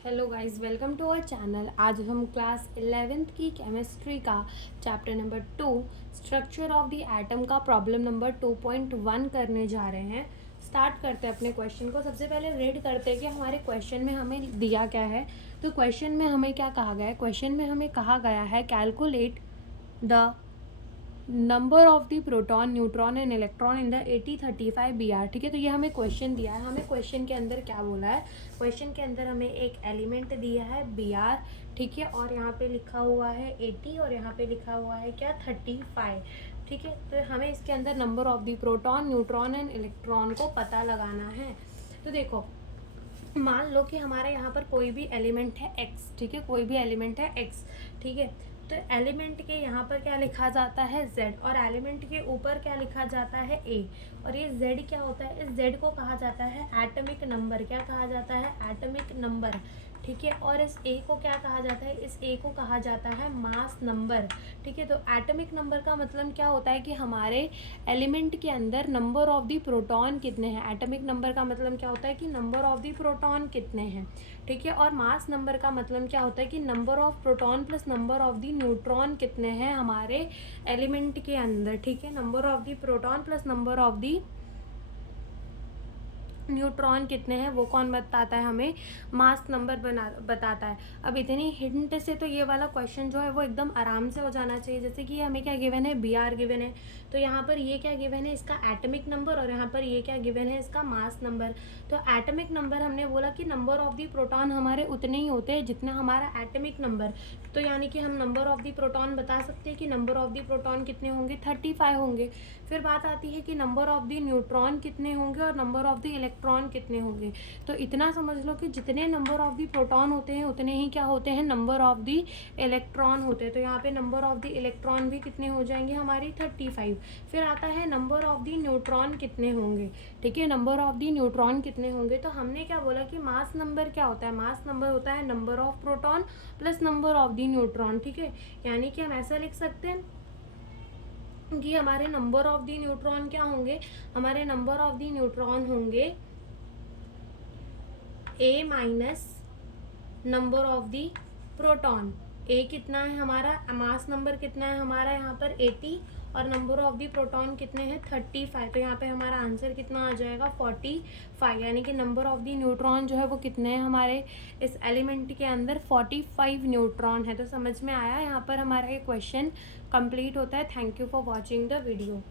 Hello guys, welcome to our channel. आज हम class 11th की केमिस्ट्री का chapter number 2 structure of the atom का प्रॉब्लम नंबर 2.1 करने जा रहे हैं। स्टार्ट करते हैं अपने क्वेश्चन को। सबसे पहले रीड करते हैं कि हमारे क्वेश्चन में हमें दिया क्या है। तो क्वेश्चन में हमें क्या कहा गया है? क्वेश्चन में हमें कहा गया है calculate the number of the proton, neutron and electron in the 8035 BR। ठीक है, तो ये हमें क्वेश्चन दिया है। हमें क्वेश्चन के अंदर क्या बोला है? क्वेश्चन के अंदर हमें एक एलिमेंट दिया है BR, ठीक है, और यहाँ पे लिखा हुआ है 80 और यहाँ पे लिखा हुआ है क्या 35। ठीक है, तो हमें इसके अंदर number of the proton, neutron and electron को पता लगाना है। तो देखो, मान लो कि हमारा यहाँ पर कोई भी एलिमेंट है x, ठीक है, कोई भी एलिमेंट है x, ठीक है। तो एलिमेंट के यहाँ पर क्या लिखा जाता है z, और एलिमेंट के ऊपर क्या लिखा जाता है a, और ये z क्या होता है? इस z को कहा जाता है एटॉमिक नंबर। क्या कहा जाता है? एटॉमिक नंबर, ठीक है। और इस a को क्या कहा जाता है? इस a को कहा जाता है मास नंबर, ठीक है। तो एटॉमिक नंबर का मतलब क्या होता है कि हमारे एलिमेंट के अंदर नंबर ऑफ द प्रोटॉन कितने हैं। एटॉमिक नंबर का मतलब क्या होता है कि नंबर ऑफ द प्रोटॉन कितने हैं, ठीक है। और मास नंबर का मतलब क्या होता है कि number of proton plus number of the neutron कितने हैं हमारे एलिमेंट के अंदर, ठीक है। Number of the proton plus number of the neutron कितने हैं वो कौन बताता है? हमें मास नंबर बताता है। अब इतनी हिंट से तो ये वाला क्वेश्चन जो है वो एकदम आराम से हो जाना चाहिए। जैसे कि हमें क्या गिवन है? BR गिवन है, तो यहाँ पर ये क्या गिवन है? इसका एटॉमिक नंबर, और यहाँ पर ये क्या गिवन है? इसका मास नंबर। तो एटॉमिक नंबर हमने बोला कि नंबर ऑफ द प्रोटॉन हमारे उतने ही होते हैं जितना हमारा एटॉमिक नंबर। तो यानी कि हम नंबर ऑफ द प्रोटॉन बता सकते हैं कि नंबर ऑफ द प्रोटॉन कितने होंगे? 35 होंगे। फिर बात आती है कि नंबर ऑफ द न्यूट्रॉन कितने होंगे और नंबर ऑफ द इलेक्ट्रॉन कितने होंगे। तो इतना समझ लो कि जितने नंबर ऑफ द प्रोटॉन होते हैं उतने ही क्या होते हैं? नंबर ऑफ द इलेक्ट्रॉन होते हैं। तो यहाँ पे नंबर ऑफ द इलेक्ट्रॉन भी कितने हो जाएंगे? हमारी 35। फिर आता है नंबर ऑफ द न्यूट्रॉन कितने होंगे, ठीक है। नंबर ऑफ द न्यूट्रॉन कितने होंगे? तो हमने क्या बोला कि मास नंबर क्या होता है? मास नंबर होता है number of proton plus number of the neutron, ठीक है। यानी कि हम ऐसा लिख सकते हैं कि हमारे नंबर ऑफ द न्यूट्रॉन क्या होंगे? हमारे नंबर ऑफ द न्यूट्रॉन होंगे a minus number of the proton. a कितना है हमारा? मास नंबर कितना है हमारा यहाँ पर? 80, और नंबर ऑफ द प्रोटॉन कितने हैं? 35। तो यहाँ पे हमारा आंसर कितना आ जाएगा? 45। यानी कि नंबर ऑफ द न्यूट्रॉन जो है वो कितने हैं हमारे इस एलिमेंट के अंदर? 45 न्यूट्रॉन है। तो समझ में आया? यहाँ पर हमारा ये क्वेश्चन कंप्लीट होता है। Thank you for watching the video.